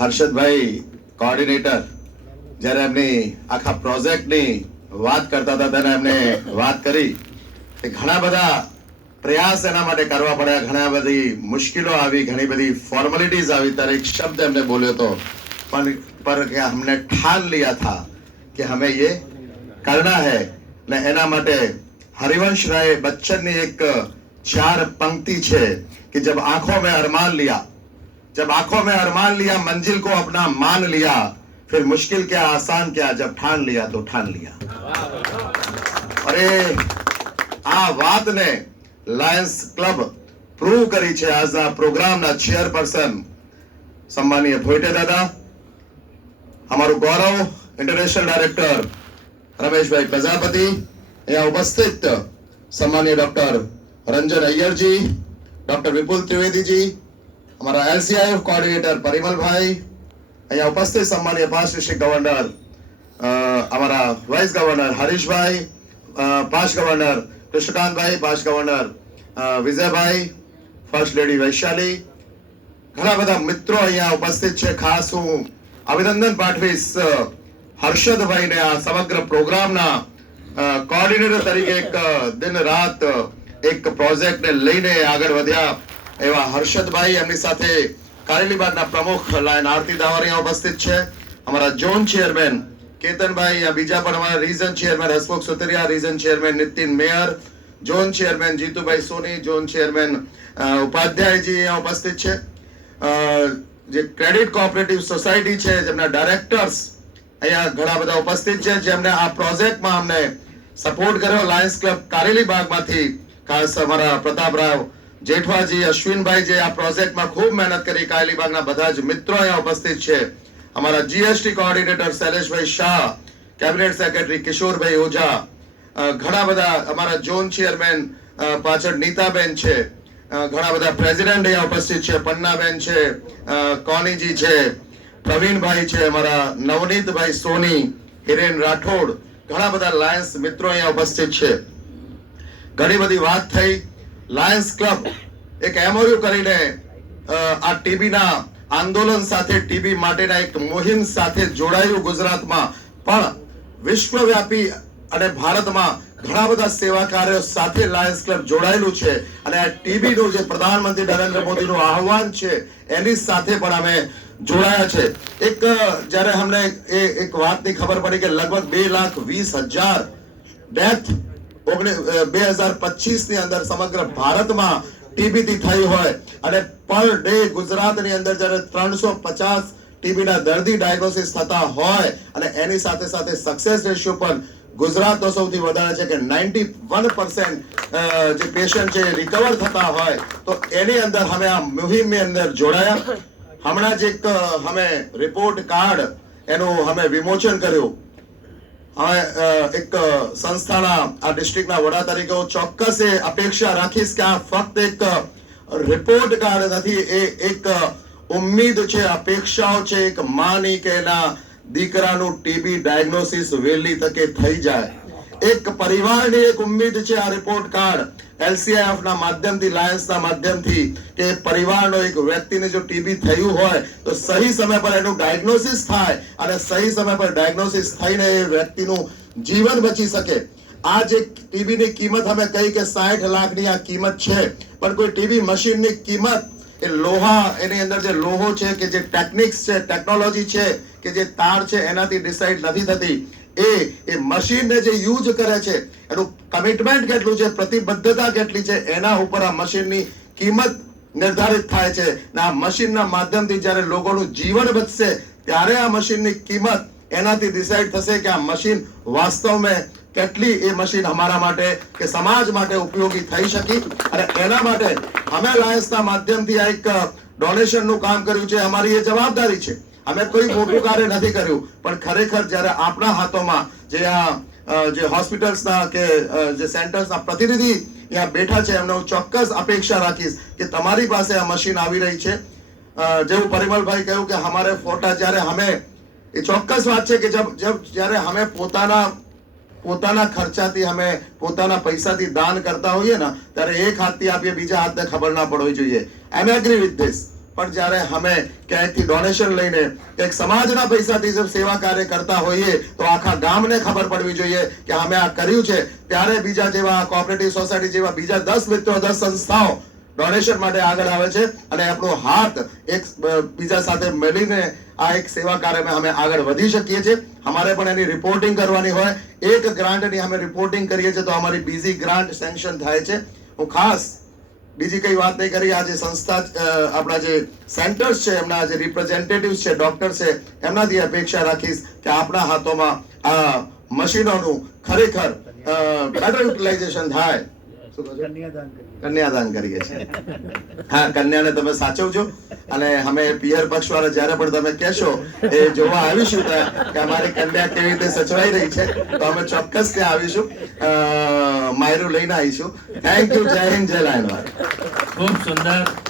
Harshadbhai coordinator જ્યારે એમની આખા પ્રોજેક્ટની વાત કરતા હતા ત્યારે એમને વાત કરી કે ઘણા બધા પ્રયાસ એના માટે કરવા પડ્યા, ઘણા બધી મુશ્કેલો આવી, ઘણી બધી ફોર્મેલિટીઝ આવી, ત્યારે એક શબ્દ એમને બોલ્યો હતો पर क्या हमने ठान लिया था कि हमें ये करना है। ને એના માટે हरिवंश राय बच्चन ની એક 4 पंक्ति છે कि जब आंखों में अरमान लिया, जब आंखों में अरमान लिया, मंजिल को अपना मान लिया, फिर मुश्किल क्या आसान क्या, जब ठान लिया तो ठान लिया। अरे આ વાતને લાયન્સ ક્લબ પ્રૂવ કરી છે। આજના પ્રોગ્રામના ચેરપર્સન सम्मानीय भोईटे दादा, हमारू गौरव इंटरनेशनल डायरेक्टर रमेश भाई प्रजापति, यहाँ उपस्थित सम्मानीय डॉक्टर रंजन अय्यर जी, डॉक्टर विपुल त्रिवेदी जी, हमारा एलसीआईएफ कोऑर्डिनेटर परिमल भाई, यहाँ उपस्थित सम्मानीय पांच डिस्ट्रिक्ट गवर्नर, हमारा वाइस गवर्नर हरीश भाई, पांच गवर्नर कृष्णकांत भाई, पांच गवर्नर विजय भाई, फर्स्ट लेडी वैशाली, ઘણા બધા મિત્રો અહીંયા ઉપસ્થિત છે। ખાસ હું અભિનંદન પાઠવીશ હર્ષદભાઈને આ સમગ્ર પ્રોગ્રામના કોઓર્ડિનેટર તરીકે એક દિન રાત એક પ્રોજેક્ટને લઈને આગળ વધ્યા એવા હર્ષદભાઈ, એમની સાથે કારેલીબાગના પ્રમુખ લાયન આરતી દાવરિયા ઉપસ્થિત છે, અમારા ઝોન ચેરમેન કેતનભાઈ, या બીજા પણ અમારા region chairman Hasmukh Sutariya, region chairman Nitin Mayer, zone chairman Jitubhai Soni, zone chairman Upadhyay ji यहाँ उपस्थित છે। જે ક્રેડિટ કોઓપરેટિવ સોસાયટી છે જેમના ડાયરેક્ટર્સ અહીંયા ઘણા બધા ઉપસ્થિત છે, જેમને આ પ્રોજેક્ટમાં અમને સપોર્ટ કર્યો। લાયન્સ ક્લબ કારેલીબાગમાંથી ખાસ અમારા પ્રતાપરાવ જેઠવાજી, અશ્વિનભાઈ જે આ પ્રોજેક્ટમાં ખૂબ મહેનત કરી, કારેલીબાગના બધા જ મિત્રો અહીંયા ઉપસ્થિત છે। અમારા જીએસટી કોઓર્ડિનેટર શૈલેષભાઈ શાહ, કેબિનેટ સેક્રેટરી કિશોરભાઈ ઓઝા, ઘણા બધા અમારા ઝોન ચેરમેન પાછળ નીતાબેન છે, ઘણા બધા પ્રેસિડેન્ટ અહીંયા ઉપસ્થિત છે, પન્નાબેન છે, કોનીજી છે, પ્રવીણભાઈ છે, અમારા નવનીતભાઈ સોની, હિરેન રાઠોડ, ઘણા બધા લાયન્સ મિત્રો અહીંયા ઉપસ્થિત છે। ઘણી બધી વાત થઈ। લાયન્સ ક્લબ એક એમઓયુ કરીને આ ટીબીના આંદોલન સાથે, ટીબી માટેના એક મુહિમ સાથે જોડાયું ગુજરાતમાં, પણ વિશ્વવ્યાપી અને ભારતમાં ઘણા બધા સેવા કાર્યો સાથે લાયન્સ ક્લબ જોડાયેલું છે। અને આ ટીબીનું જે પ્રધાનમંત્રી નરેન્દ્ર મોદીનું આહવાન છે એની સાથે પણ અમે જોડાયા છે। એક જ્યારે અમને એક વાતની ખબર પડી કે લગભગ 2,20,000 ડેથ 2025 ની અંદર સમગ્ર ભારતમાં ટીબીથી થઈ હોય અને પર ડે ગુજરાતની અંદર જ્યારે 350 ટીબીના દર્દી ડાયગ્નોસિસ થતા હોય અને એની સાથે સાથે સક્સેસ રેશિયો પણ ગુજરાતનો સૌથી વધારે છે કે 91% જે પેશન્ટ છે રિકવર થતા હોય, તો એની અંદર અમે આ મુહિમની અંદર જોડાયા। હમણાં જ એક અમે રિપોર્ટ કાર્ડ એનું અમે વિમોચન કર્યું। હવે એક સંસ્થાના આ ડિસ્ટ્રિક્ટના વડા તરીકે હું ચોક્કસ એ અપેક્ષા રાખીશ કે આ ફક્ત એક રિપોર્ટ કાર્ડ નથી, એ એક ઉમ્મીદ છે, અપેક્ષાઓ છે એક માની કે એના દીકરાનું ટીબી ડાયગ્નોસિસ વહેલી તકે થઈ જાય। એક પરિવારની એક ઉમ્મીદ છે આ રિપોર્ટ કાર્ડ એલસીઆઈએફ ના માધ્યમથી, લાયન્સના માધ્યમથી, કે પરિવારનો એક વ્યક્તિને જો ટીબી થયું હોય તો સહી સમય પર એનું ડાયગ્નોસિસ થાય અને સહી સમય પર ડાયગ્નોસિસ થઈને એ વ્યક્તિનું જીવન બચી શકે। આ જે ટીબીની કિંમત અમે કહી કે 60 લાખની આ કિંમત છે, પણ કોઈ ટીબી મશીનની કિંમત એ લોહા, એની અંદર જે લોહો છે કે જે ટેકનિક્સ છે, ટેકનોલોજી છે કે જે તાર છે એનાથી ડિસાઈડ નથી થતી। એ મશીનને જે યુઝ કરે છે એનું કમિટમેન્ટ કેટલું છે, પ્રતિબદ્ધતા કેટલી છે, એના ઉપર આ મશીનની કિંમત નિર્ધારિત થાય છે। ને આ મશીનના માધ્યમથી જ્યારે લોકોનું જીવન બચશે ત્યારે આ મશીનની કિંમત એનાથી ડિસાઈડ થશે કે આ મશીન વાસ્તવમાં કેટલી એ મશીન અમારા માટે કે સમાજ માટે ઉપયોગી થઈ શકી। અને એના માટે અમે લાયન્સના માધ્યમથી આ એક ડોનેશનનું કામ કર્યું છે। અમારી એ જવાબદારી છે, અમે કોઈ મોટું કાર્ય નથી કર્યું, પણ ખરેખર જ્યારે આપણા હાથોમાં જે આ જે હોસ્પિટલ્સના કે જે સેન્ટર્સના પ્રતિનિધિ यहाँ બેઠા છે એમને હું ચોક્કસ અપેક્ષા રાખીશ કે તમારી પાસે આ મશીન આવી રહી છે। જેવું પરિમલભાઈ કહ્યું કે અમારે ફોટા જ્યારે અમે એ ચોક્કસ વાત છે કે જ્યારે અમે પોતાના ખર્ચાથી અમે પોતાના પૈસાથી દાન કરતા હોઈએ ને ત્યારે એક હાથથી આપીએ, બીજા હાથને ખબર ના પડવી જોઈએ। આઈ એમ એગ્રી વિથ ધીસ, પણ જ્યારે અમે ક્યાંયથી ડોનેશન લઈને એક સમાજના પૈસાથી જો સેવા કાર્ય કરતા હોઈએ તો આખા ગામને ખબર પડવી જોઈએ કે અમે આ કર્યું છે. ત્યારે બીજા જેવા કોઓપરેટિવ સોસાયટી જેવા બીજા 10 મિત્રો 10 સંસ્થાઓ ડોનેશન માટે આગળ આવે છે અને આપણો હાથ એક બીજા સાથે મળીને આ એક સેવા કાર્યમાં અમે આગળ વધી શકીએ છીએ. અમારે પણ એની રિપોર્ટિંગ કરવાની હોય. એક ગ્રાન્ટની અમે રિપોર્ટિંગ કરીએ છીએ તો અમારી બીજી ગ્રાન્ટ સેન્કશન થાય છે. હું ખાસ બીજી કઈ વાત નહીં કરી. આ જે સંસ્થા આપણા જે સેન્ટર્સ છે એમના જે રિપ્રેઝેન્ટેટિવ્સ છે, ડોક્ટર છે, એમનાથી અપેક્ષા રાખીશ કે આપણા હાથોમાં આ મશીનોનું ખરેખર બેટર યુટિલાઇઝેશન થાય. કન્યાદાન કરીએ છીએ. હા, કન્યાને તમે સાચવજો અને અમે પિયર પક્ષ વાળા જ્યારે પણ તમે કહેશો એ જોવા આવીશું કે અમારી કન્યા કેવી રીતે સચવાઈ રહી છે તો અમે ચોક્કસ ત્યાં આવીશું, માયરું લઈને આવીશું. Thank you. જય હિન્દ, જય લાયનવાડ. ખૂબ સુંદર.